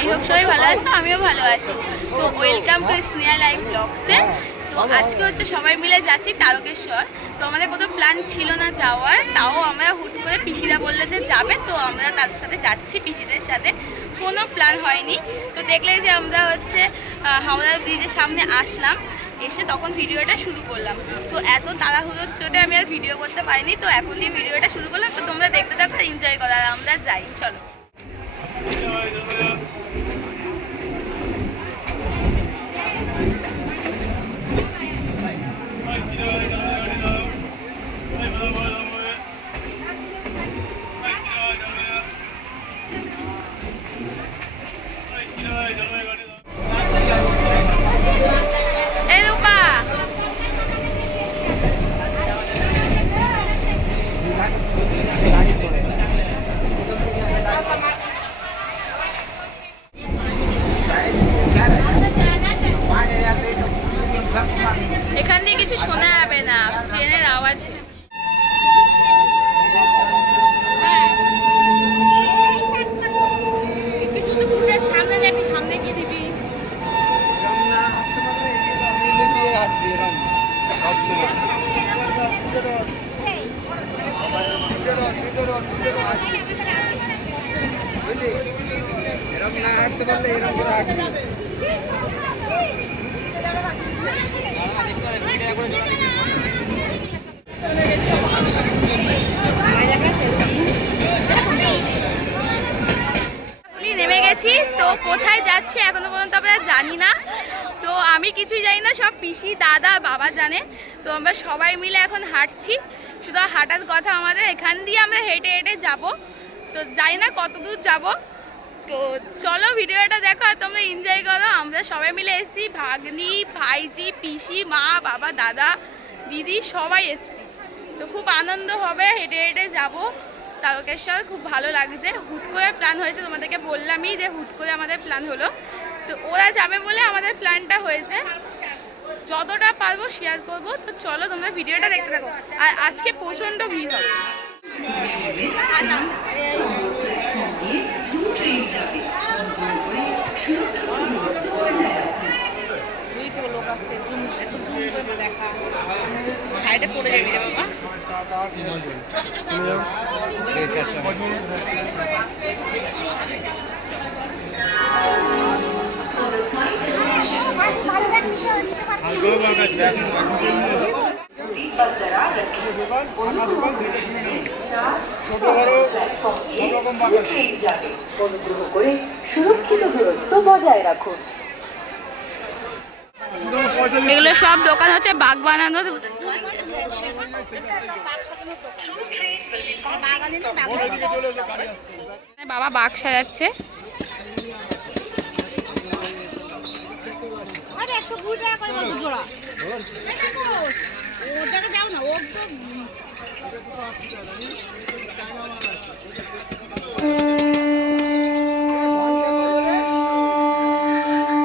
I hope সবাই ভালো আছো, আমিও ভালো আছি। তো ওয়েলকাম টু স্নেহা লাইভ ব্লগসে। তো আজকে হচ্ছে সবাই মিলে যাচ্ছি তারকেশ্বর। তো আমাদের কোনো প্ল্যান ছিল না যাওয়ার, তাও আমরা হুট করে পিসিরা বললে যে যাবে, তো আমরা তাদের সাথে যাচ্ছি, পিসিদের সাথে। কোনো প্ল্যান হয়নি। তো দেখলে যে আমরা হচ্ছে হাওড়া ব্রিজের সামনে আসলাম, এসে তখন ভিডিওটা শুরু করলাম। তো এত তাড়াহুড়োর চোটে আমি আর ভিডিও করতে পারিনি, তো এখন দিয়ে ভিডিওটা শুরু করলাম। তো তোমরা দেখতে থাকো, এনজয় করো, আর আমরা যাই, চলো। এখান দিয়ে কিছু শোনা যাবে না, ট্রেনের আওয়াজে। কিছু তো ফুটের সামনে যাবি, সামনে কি দিবি? এরকম না হাঁটতে পারলে এরকম করে হাঁটবে। নেমে গেছি, তো কোথায় যাচ্ছি এখনো পর্যন্ত আমরা জানি না। তো আমি কিছুই জানি না, সব পিসি, দাদা, বাবা জানে। তো আমরা সবাই মিলে এখন হাঁটছি, শুধু হাঁটার কথা আমাদের। এখান দিয়ে আমরা হেঁটে হেঁটে যাব, তো জানি না কত দূর যাব। তো চলো ভিডিওটা দেখো আর তোমরা এনজয় করো। আমরা সবাই মিলে এসেছি, ভাগ্নি, ভাইজি, পিসি, মা, বাবা, দাদা, দিদি, সবাই এসেছি। তো খুব আনন্দ হবে, হেঁটে হেঁটে যাবো তারকেশ্বর। খুব ভালো লাগছে, হুট করে প্ল্যান হয়েছে, তোমাদেরকে বললামই যে হুট করে আমাদের প্ল্যান হলো। তো ওরা যাবে বলে আমাদের প্ল্যানটা হয়েছে, যতটা পারবো শেয়ার করবো। তো চলো তোমরা ভিডিওটা দেখতে থাকো। আর আজকে প্রচণ্ড ভিড় হবে। সাইডে পড়ে যাবি রে বাবা। ছোট বড় সব রকম বাগান। অনুগ্রহ করে সুরক্ষিত দূরত্ব বজায় রাখুন। এগুলো সব দোকান হচ্ছে বাগ বানানোর। বাবা বাঘ সাজাচ্ছে।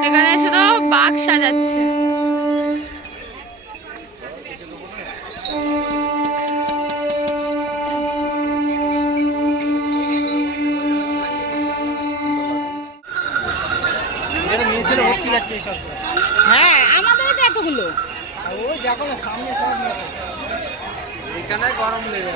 এখানে শুধু বাঘ সাজাচ্ছে। হ্যাঁ, আমাদের তো এতগুলো। ওই দেখো না সামনে সব এখানে গরম লেগে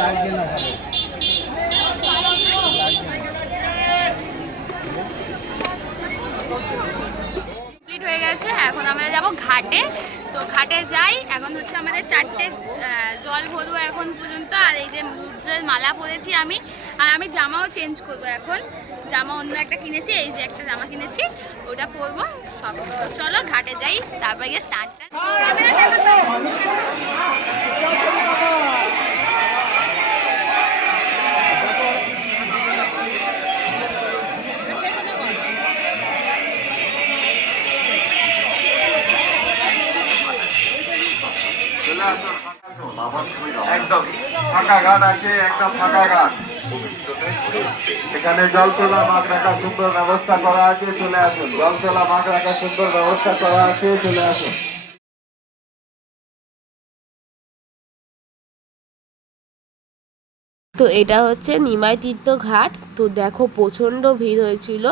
লাগবে না ভালো। কমপ্লিট হয়ে গেছে, এখন আমরা যাব ঘাটে। তো ঘাটে যাই, এখন হচ্ছে আমাদের 4টে জল ভরবো এখন পর্যন্ত। আর এই যে রুদ্রের মালা পরেছি আমি, আর আমি জামাও চেঞ্জ করবো এখন। জামা অন্য একটা কিনেছি, এই যে একটা জামা কিনেছি, ওটা পরবো সব। তো চলো ঘাটে যাই, তারপর গিয়ে স্নানটা। একদম ফাঁকা ঘাট আছে, একদম ফাঁকা ঘাট। এখানে জল তোলা মাছ রাখার সুন্দর ব্যবস্থা করা আছে, চলে আসুন। জল তোলা মাছ রাখার সুন্দর ব্যবস্থা করা আছে, চলে আসুন। তো এটা হচ্ছে নিমাই তীর্থ ঘাট। তো দেখো প্রচণ্ড ভিড় হয়েছিল।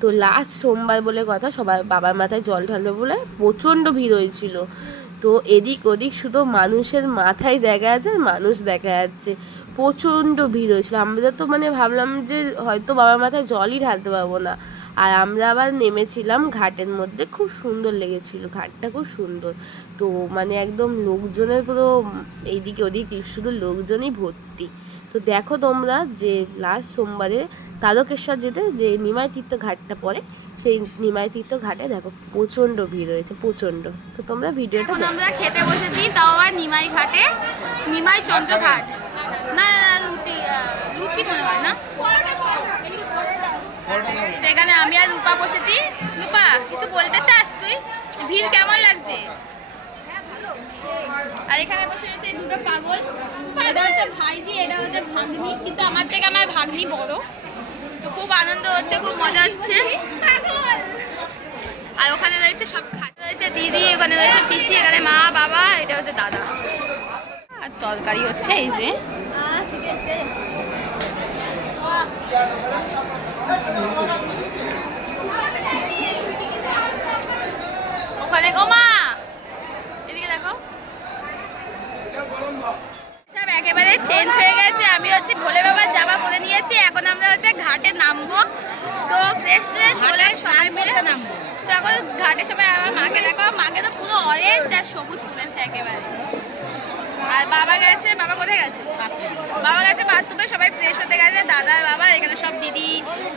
তো লাস্ট সোমবার বলে কথা, সবাই বাবার মাথায় জল ঢালবে বলে প্রচণ্ড ভিড় হয়েছিল। তো এদিক ওদিক শুধু মানুষের মাথায় জায়গা আছে, মানুষ দেখা যাচ্ছে, প্রচণ্ড ভিড় হয়েছিল। আমরা তো মানে ভাবলাম যে হয়তো বাবার মাথায় জলই ঢালতে পারবো না। আর আমরা আবার নেমেছিলাম ঘাটের মধ্যে, খুব সুন্দর লেগেছিল, ঘাটটা খুব সুন্দর। তো মানে একদম লোকজনের পুরো এইদিকে ওদিক শুধু লোকজনই ভর্তি। তো দেখো তোমরা যে লাস্ট সোমবারে তারকেশ্বর যেতে যে নিমাই তীর্থ ঘাটটা পড়ে, সেই নিমাই তীর্থ ঘাটে দেখো প্রচণ্ড ভিড় হয়েছে, প্রচণ্ড। তো তোমরা ভিডিওটা এখন দেখো। আমরা খেতে বসেছি, তাও আবার নিমাই ঘাটে, নিমাই চন্দ্র ঘাট। না লুচি মনে হয় না। তো এখানে আমি আর রূপা বসেছি। রূপা কিছু বলতে চাস তুই? ভিড় কেমন লাগছে? আর এখানে বসে রয়েছে দুটো পাগল, এটা হচ্ছে ভাইজি, এটা হচ্ছে ভাগ্নি, কিন্তু আমার থেকে আমার ভাগ্নি বড়। তো খুব আনন্দ হচ্ছে, খুব মজা হচ্ছে। আর ওখানে রয়েছে সব খাতে রয়েছে দিদি, ওখানে রয়েছে পিসি, এখানে মা বাবা, এটা হচ্ছে দাদা। আর তরকারি হচ্ছে এই যে ওখানে। গো মা এদিকে দেখো, সব একেবারে চেঞ্জ হয়ে গেছে। আমি হচ্ছে ভোলে বাবার জামা পরে নিয়েছি, এখন আমরা হচ্ছে ঘাটে নামবো। তো ফ্রেশ হলে সবাই মিলে নামবো। তো এখন ঘাটে সবাই আমার মাকে দেখো, মাকে তো পুরো অরেঞ্জ আর সবুজ তুলেছে একেবারে। আর বাবা গেছে, বাবা কোথায় গেছে? বাবা গেছে বাথরুমে, সবাই ফ্রেশ হতে গেছে, দাদা বাবা, এখানে সব দিদি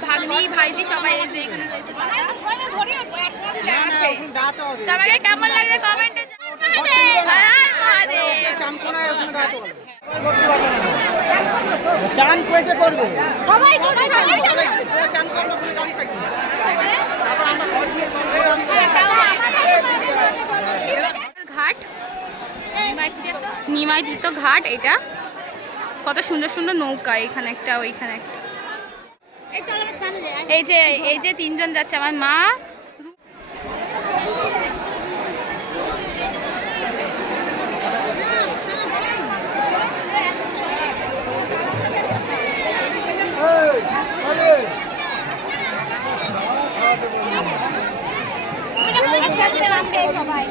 ভাগ্নি ভাইজি সবাই এই যে এখানে রয়েছে দাদা। সবাইকে কেমন লাগছে কমেন্টে চান কইতে করবে সবাই ঘাট, নিমাই তীর্থ ঘাট। এটা কত সুন্দর সুন্দর নৌকা, এখানে একটা ওইখানে একটা। এই যে তিনজন যাচ্ছে, আমার মা, সবাই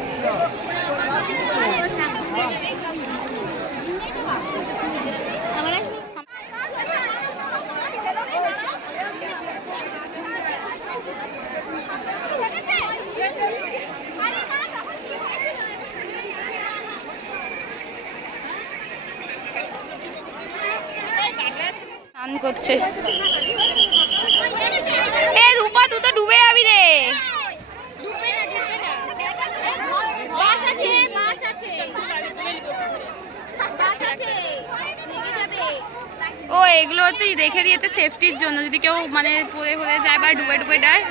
স্নান করছে। এ রূপা তুই তো ডুবে যাবি রে। ও এগুলো হচ্ছে রেখে দিয়েছে সেফটির জন্য, যদি কেউ মানে পড়ে পড়ে যায় বা ডুবে ডুবে যায়,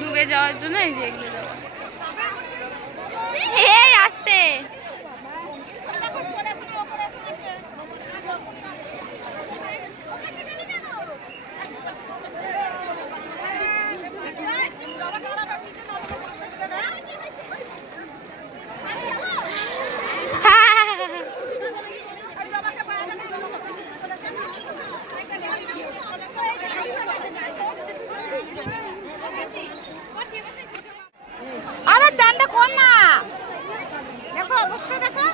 ডুবে যাওয়ার জন্য এই যে এগুলো দেওয়া। এই আসতে আরে চানটা কোন না দেখো অবস্থা দেখো।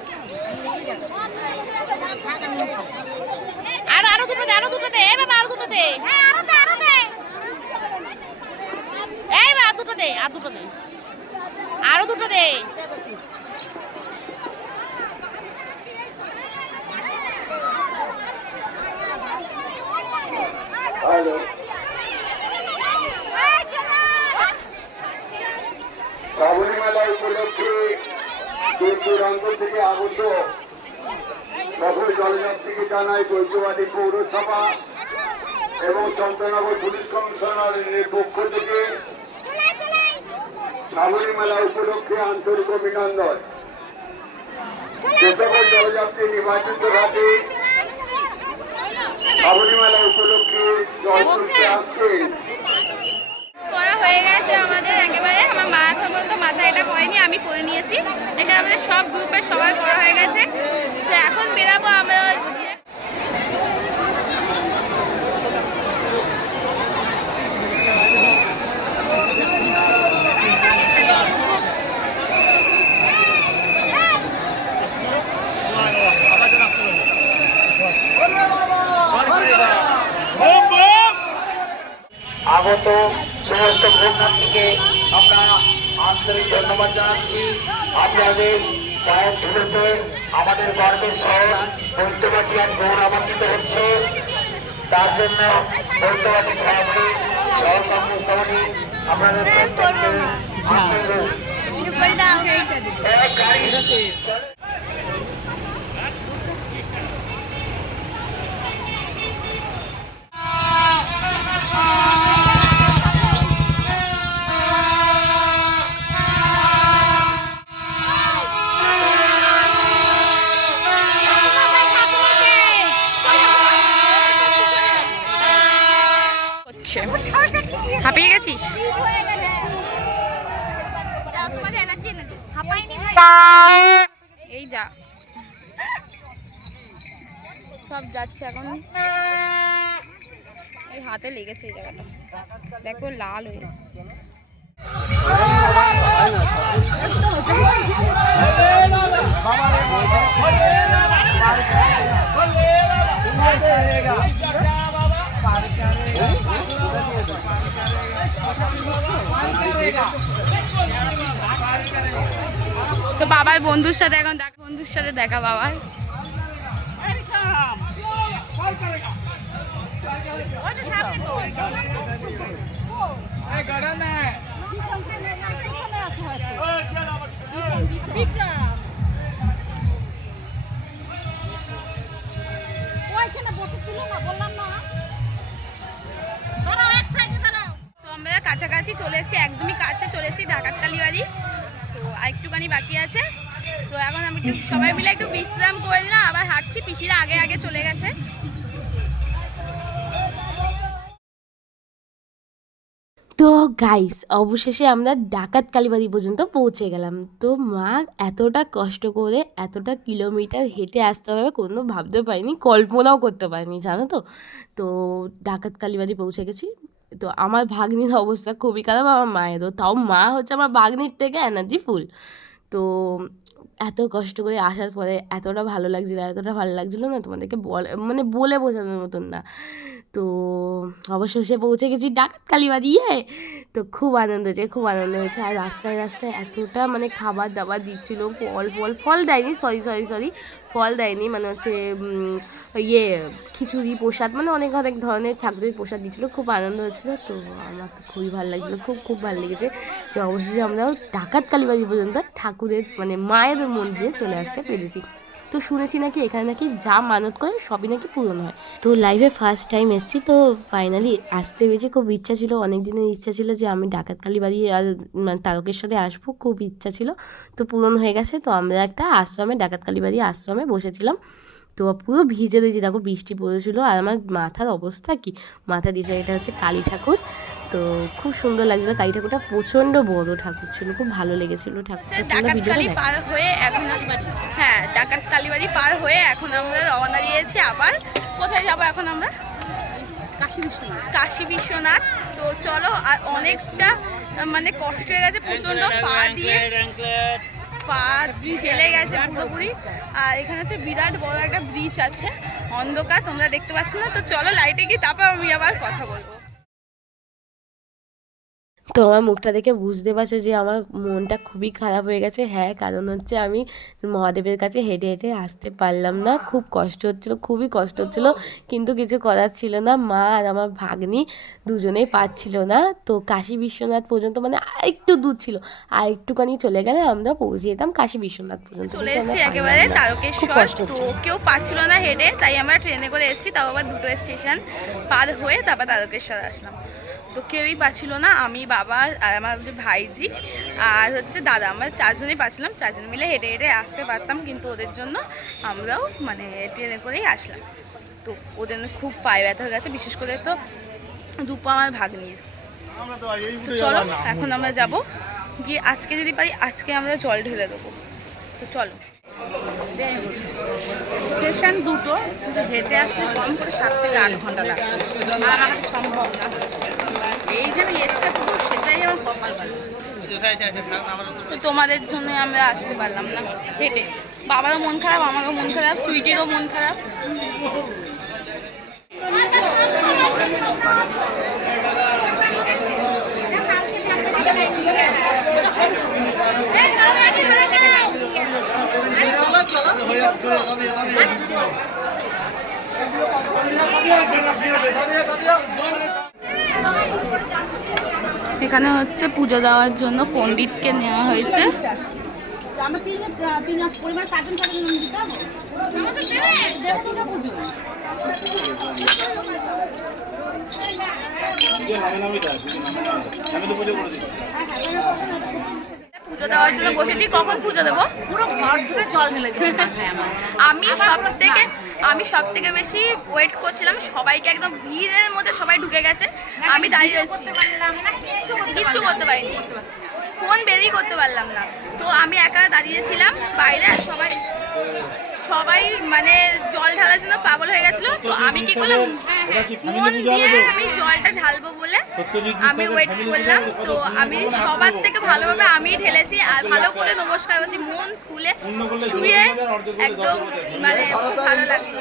আরো দুটো দে, আরো দুটো দে, এই বাবা আরো দুটো দে, হ্যাঁ আরো দে, আরো দে, এই বাবা দুটো দে, আর দুটো দে, আরো দুটো দে। হ্যালো শ্রাবণী মেলা উপলক্ষে দূর দূরান্ত থেকে আগত সকল জলযাত্রীকে জানাই বৈদ্যবাড়ি পৌরসভা এবং চন্দ্রনগর পুলিশ কমিশনারের পক্ষ থেকে শ্রাবণী মেলা উপলক্ষে আন্তরিক অভিনন্দন। যে সকল জলযাত্রী নির্বাচিত ঘাটে শ্রাবণী মেলা উপলক্ষে জল তুলতে আসছেন করা হয়ে গেছে আমাদের একেবারে। আমার মা এখন পর্যন্ত মাথায় এটা করেনি, আমি করে নিয়েছি। এখানে আমাদের সব গ্রুপের সবার করা হয়ে গেছে। তো এখন বেরাবো আমরা হচ্ছে আগত সমস্ত ভোটারকে আমরা আন্তরিক ধন্যবাদ জানাচ্ছি। আপনাদের পায়ের ধুলোতে আমাদের গর্বের শহর বৈদ্যবাটী আর গৌরবান্বিত হচ্ছে। তার জন্য বৈদ্যবাটী শহরে শহর কংগ্রেস কমিটি আপনাদের প্রত্যেককে হাঁপিয়ে গেছিস? এই যা সব যাচ্ছে এখন। এই হাতে লেগেছে এই জায়গাটা, দেখো লাল হয়ে তো বাবার বন্ধুর সাথে এখন বন্ধুর সাথে দেখা বাবার। তো আমরা কাছাকাছি চলে এসেছি, একদমই কাছে চলে এসেছি ডাকাত কালীবাড়ি। তো আরেকটুখানি বাকি আছে। তো এখন আমি সবাই মিলে একটু বিশ্রাম করে নিলাম, আবার হাঁটছি। পিসিরা আগে আগে চলে গেছে। তো গাইস অবশেষে আমরা ডাকাত কালীবাড়ি পর্যন্ত পৌঁছে গেলাম। তো মা এতটা কষ্ট করে এতটা কিলোমিটার হেঁটে আসতে হবে কোনো ভাবতে পারিনি, কল্পনাও করতে পারিনি, জানো তো। তো ডাকাত কালীবাড়ি পৌঁছে গেছি। তো আমার ভাগ্নির অবস্থা খুবই খারাপ, আমার মায়েরও। তাও মা হচ্ছে আমার ভাগ্নির থেকে এনার্জি ফুল। তো এত কষ্ট করে আসার পরে এতটা ভালো লাগছিলো না, তোমাদেরকে বলে বোঝানোর মতন না। তো অবশেষে পৌঁছে গেছি ডাকাত কালীবাড়ি। তো খুব আনন্দ হয়েছে। আর রাস্তায় এতটা খাবার দাবার দিচ্ছিলো, ফল দেয়নি, সরি ফল দেয়নি, হচ্ছে খিচুড়ি প্রসাদ, অনেক ধরনের ঠাকুরের প্রসাদ দিচ্ছিলো। খুব আনন্দ হয়েছিলো। তো আমার তো খুবই ভালো লাগছিলো, খুব ভালো লেগেছে যে অবশেষে আমরা ডাকাত কালীবাড়ি পর্যন্ত ঠাকুরের মায়ের মন্দিরে চলে আসতে পেরেছি। তো শুনেছি নাকি এখানে নাকি যা মানত করে সবই নাকি পূরণ হয়। তো লাইভে ফার্স্ট টাইম এসেছি, তো ফাইনালি আসতে পেরেছি। খুব ইচ্ছা ছিল, অনেক দিনের ইচ্ছা ছিল যে আমি ডাকাত কালীবাড়ি আর তারকেশ্বরে আসবো, খুব ইচ্ছা ছিল। তো পূরণ হয়ে গেছে। তো আমরা একটা আশ্রমে, ডাকাত কালীবাড়ি আশ্রমে বসেছিলাম। তো পুরো ভিজে রয়েছি, দেখো বৃষ্টি পড়েছিল। আর আমার মাথার অবস্থা কি, মাথা দিয়েছে, এটা হচ্ছে কালী ঠাকুর। তো খুব সুন্দর লাগছিল, কালী ঠাকুরটা প্রচণ্ড বড় ঠাকুর ছিল, খুব ভালো লেগেছিল ঠাকুরটা। ডাকাত কালী পার হয়ে এখন ডাকাত কালীবাড়ি পার হয়ে এখন আমরা রওনা দিয়েছি। আবার কোথায় যাবো এখন আমরা? কাশী বিশ্বনাথ। তো চলো, আর অনেকটা কষ্ট হয়ে গেছে, প্রচণ্ড পা ঢেলে গেছে পুরোপুরি। আর এখানে হচ্ছে বিরাট বড় একটা ব্রিজ আছে, অন্ধকার, তোমরা দেখতে পাচ্ছ না। তো চলো লাইটে গিয়ে তারপর আমি আবার কথা বলবো। তো আমার মুখটা দেখে বুঝতে পারছো যে আমার মনটা খুবই খারাপ হয়ে গেছে। হ্যাঁ, কারণ হচ্ছে আমি মহাদেবের কাছে হেঁটে হেঁটে আসতে পারলাম না, খুব কষ্ট হচ্ছিলো, খুবই কষ্ট হচ্ছিলো, কিন্তু কিছু করার ছিল না। মা আর আমার ভাগ্নি দুজনেই পারছিল না। তো কাশী বিশ্বনাথ পর্যন্ত মানে একটু দূর ছিল, আর একটুখানি চলে গেলে আমরা পৌঁছে যেতাম কাশী বিশ্বনাথ পর্যন্ত। চলে কিন্তু আমরা এসেছি একেবারে পারলাম না। খুব তারকেশ্বর। কষ্ট তো হচ্ছিল। কেউ পাচ্ছিল না হেঁটে, তাই আমরা ট্রেনে করে এসেছি, তাও আবার 2টো স্টেশন পার হয়ে তারপর তারকেশ্বর আসলাম। তো কেউই পাচ্ছিল না, আমি, বাবা আর আমার যে ভাইজি আর হচ্ছে দাদা, আমরা 4জনই পাচ্ছিলাম। 4জন মিলে হেঁটে হেঁটে আসতে পারতাম, কিন্তু ওদের জন্য আমরাও মানে ট্রেনে করেই আসলাম। তো ওদের খুব পায়ে ব্যথা হয়ে গেছে, বিশেষ করে তো দুপা আমার ভাগ্নির। তো চলো এখন আমরা যাব গিয়ে, আজকে যদি পারি আজকে আমরা জল ঢেলে দেবো। তো চলো। স্টেশন 2টো, কিন্তু হেঁটে আসলে কম করে 7 থেকে 8 ঘন্টা লাগবে, আর আমার কাছে সম্ভব না। এই যে আমি এসে পুরো সেটাই আমার কপাল ভালো। তো তোমাদের জন্য আমরা আসতে পারলাম না হেঁটে। বাবারও মন খারাপ, আমারও মন খারাপ, সুইটিরও মন খারাপ। এখানে হচ্ছে পুজো দেওয়ার জন্য পণ্ডিতকে নেওয়া হয়েছে। আমরা তিন পরিবার 4জন দিতে হবে। পুজো দেওয়ার জন্য বসেছি, কখন পুজো দেবো? পুরো ঘর জুড়ে জল ঢেলে দিচ্ছে। আমি সব থেকে বেশি ওয়েট করছিলাম, সবাইকে একদম ভিড়ের মধ্যে সবাই ঢুকে গেছে, আমি দাঁড়িয়ে আছি, কিচ্ছু করতে পারিনি, ফোন বেরিয়ে করতে পারলাম না। তো আমি একা দাঁড়িয়েছিলাম বাইরে, আর সবাই মানে জল ঢালার জন্য পাগল হয়ে গেছিল। তো আমি কি করলাম, মন দিয়ে আমি জলটা ঢালবো বলে আমি ওয়েট করলাম। তো আমি সবার থেকে ভালোভাবে আমি ঢেলেছি, আর ভালো করে নমস্কার করছি, মন খুলে শুয়ে একদম, মানে খুব ভালো লাগলো।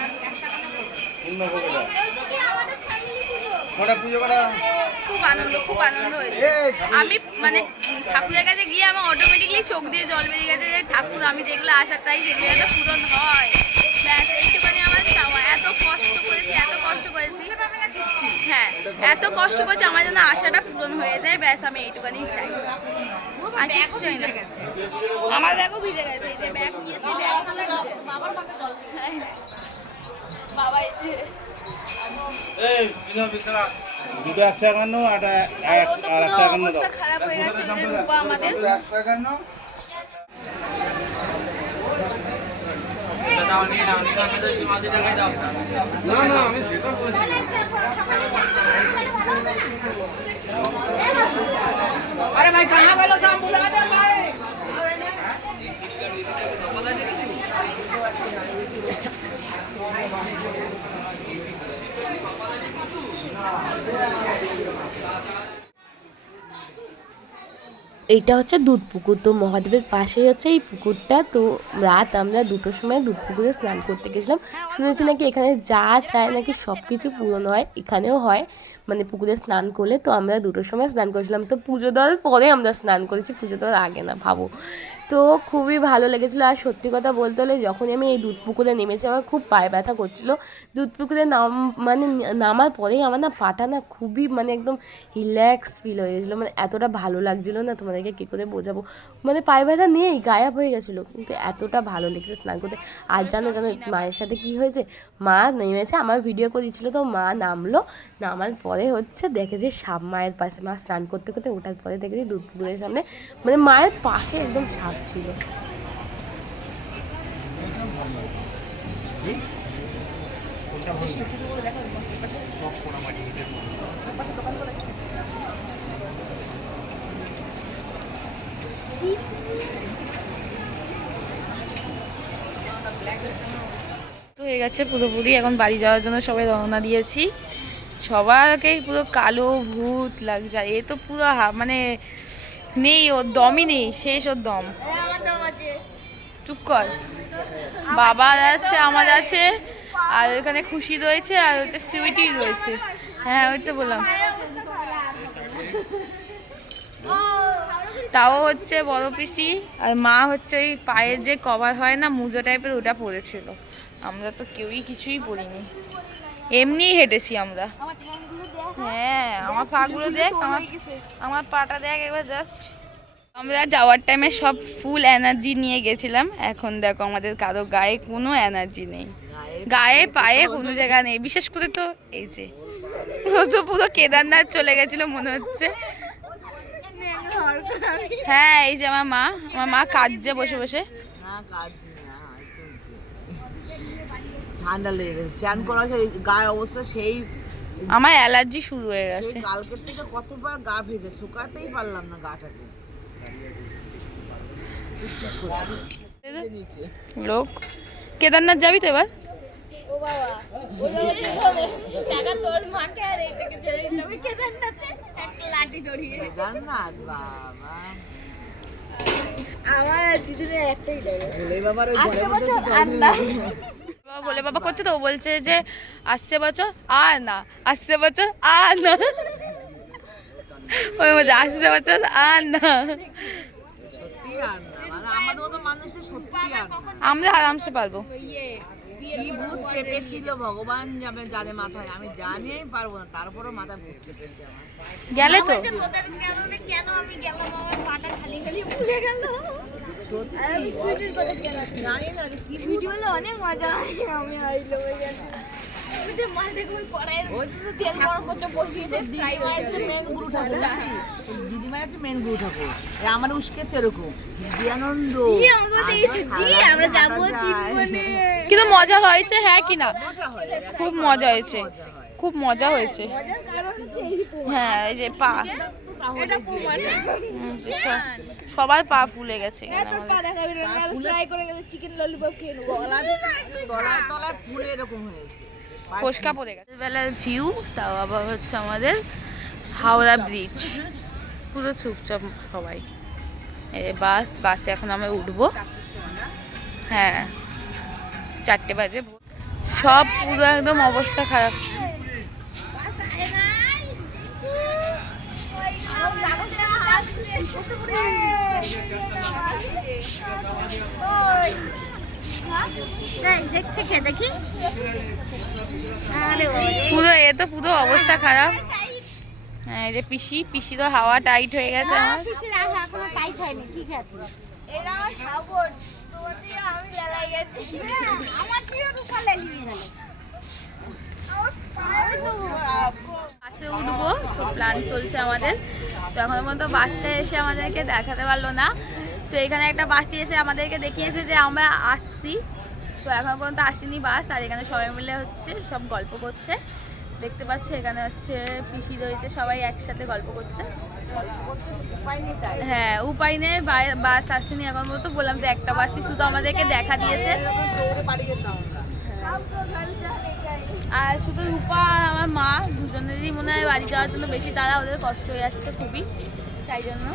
খুব আনন্দ হয়েছে। আমি মানে ঠাকুরের কাছে গিয়ে আমার অটোমেটিকলি চোখ দিয়ে জল বেরিয়ে গেছে যে ঠাকুর, আমি যেগুলো আশা চাই সেগুলো যাতে পূরণ হয়, ব্যাস এইটুখানি আমার চাওয়া। এত কষ্ট করেছি, হ্যাঁ এত কষ্ট করেছি, আমার যেন আশাটা পূরণ হয়ে যায়, ব্যাস আমি এইটুখানি চাই, আর কিছু চাই না। আমার ব্যাগও ভিজে গেছে, এই যে ব্যাগ নিয়েছি, বাবা এই যে দুটো 151 আর একটা 151 দাও। অবস্থা খারাপ হয়ে গেছে যে রূপা আমাদের। अरे भाई कहाँ गए तो हम बुला दे भाई। এইটা হচ্ছে দুধ পুকুর। তো মহাদেবের পাশেই হচ্ছে এই পুকুরটা। তো রাত আমরা 2টোর সময় দুধ পুকুরে স্নান করতে গেছিলাম। শুনেছি নাকি এখানে যা চায় নাকি সব কিছু পূরণ হয়, এখানেও হয়, মানে পুকুরে স্নান করলে। তো আমরা 2টোর সময় স্নান করেছিলাম। তো পুজো দেওয়ার পরে আমরা স্নান করেছি, পুজো দেওয়ার আগে না, ভাবো। তো খুবই ভালো লেগেছিলো। আর সত্যি কথা বলতে হলে যখনই আমি এই দুধ পুকুরে নেমেছি আমার খুব পায়ে ব্যথা করছিলো। দুধ পুকুরে নামার পরেই আমার না পাটা না খুবই মানে একদম রিল্যাক্স ফিল হয়ে গেছিলো, মানে এতটা ভালো লাগছিলো না, তোমাদেরকে কী করে বোঝাবো। মানে পায়ে ব্যথা নেই, গায়েব হয়ে গেছিলো, কিন্তু এতটা ভালো লেগেছে স্নান করতে। আর জানো মায়ের সাথে কি হয়েছে, মা নেমেছে, আমার ভিডিও করে দিচ্ছিলো, তো মা নামার পরে হচ্ছে দেখে যে সাপ মায়ের পাশে। মা স্নান করতে করতে ওঠার পরে দেখে যে দুধ পুকুরের সামনে মানে মায়ের পাশে একদম সাপ ছিল। তো হয়ে গেছে পুরোপুরি, এখন বাড়ি যাওয়ার জন্য সবাই রওনা দিয়েছি। সবাইকে পুরো কালো ভূত লাগছে, আর এ তো পুরো মানে নেই, ওর দমই নেই, শেষ ওর দম। চুপ কর। বাবা আছে, আমার আছে, আর এখানে খুশি রয়েছে, আর হচ্ছে সুইটি রয়েছে। হ্যাঁ ওই তো বললাম। তাও হচ্ছে বড় পিসি আর মা হচ্ছে ওই পায়ের যে কভার হয় না মুজো টাইপের ওটা পরেছিল। আমরা তো কেউই কিছুই পরিনি, এমনি হেঁটেছি আমরা। হ্যাঁ আমার পাগুলো দেখ, আমার পাটা দেখ একবার জাস্ট। আমরা যাওয়ার টাইমে সব ফুল এনার্জি নিয়ে গেছিলাম, এখন দেখো আমাদের কারো গায়ে কোনো এনার্জি নেই, গায়ে পায়ে কোনো জায়গা নেই। বিশেষ করে তো এই যে ও তো পুরো কেদারনাথ চলে গেছিল মনে হচ্ছে। হ্যাঁ এই যে আমার মা কাঁদছে বসে বসে। ঠান্ডা লেগে গেছে, চ্যান করা সেই গায়ে অবস্থা সেই আমার অ্যালার্জি শুরু হয়ে গেছে। কালকের থেকে কতবার গা ভেজে, শুকাতেই পারলাম না গাটাকে। লোক কেদারনাথ যাবি তো এবার? কেদারনাথ বাবা, আমার দিদুনের একটাই বাবার বলে বাবা করছে তো, ও বলছে যে আসছে বছর আর না, আসছে বছর আর না, ওই বলছে আসছে বছর আর না। সত্যি আর না, মানে আমাদের মতো মানুষের সত্যি আর না। আমরা আরামসে পারবো। কি ভূত চেপেছিল ভগবান যাবে জানে মাথায়, আমি জানি আমি পারবো না, তারপরও মাথায় ভূত চেপেছে আমার। গেলে তো জানি না যে কি ভিডিও হলো, অনেক মজা হয়। আমি আইলো দিদিমা আছে মেন গুরু ঠাকুর, আমার উস্কেছে এরকম আনন্দ, আমরা যাবো কিন্তু মজা হয়েছে, হ্যাঁ কি না? খুব মজা হয়েছে, খুব মজা হয়েছে। হ্যাঁ এই যে পা, সবার পা ফুলে গেছে। ফুলে এরকম হয়েছে, ফোসকা পড়ে গেছে। বেলার ভিউ, তাও আবার হচ্ছে আমাদের হাওড়া ব্রিজ, পুরো চুপচাপ সবাই। এই বাসে এখন আমরা উঠবো। হ্যাঁ 4টে বাজে, সব পুরো একদম অবস্থা খারাপ। পুরো এ তো পুরো অবস্থা খারাপ। হ্যাঁ এই যে পিসি তো হাওয়া টাইট হয়ে গেছে আমার। বাসে উঠবো, তো প্ল্যান চলছে আমাদের। তো এখনো পর্যন্ত বাসটা এসে আমাদেরকে দেখাতে পারলো না। তো এখানে একটা বাসে এসে আমাদেরকে দেখিয়েছে যে আমরা আসছি, তো এখনো পর্যন্ত আসেনি বাস। আর এখানে সবাই মিলে হচ্ছে সব গল্প করছে, দেখতে পাচ্ছি এখানে হচ্ছে পিসি রয়েছে, সবাই একসাথে গল্প করছে। হ্যাঁ উপায় নেই, বাস আসেনি এখন পর্যন্ত। বললাম তো একটা বাসই শুধু আমাদেরকে দেখা দিয়েছে। আর শুধু রূপা আর আমার মা দুজনেরই মনে হয় বাড়ি যাওয়ার জন্য বেশি তারা, ওদের কষ্ট হয়ে যাচ্ছে খুবই, তাই জন্য।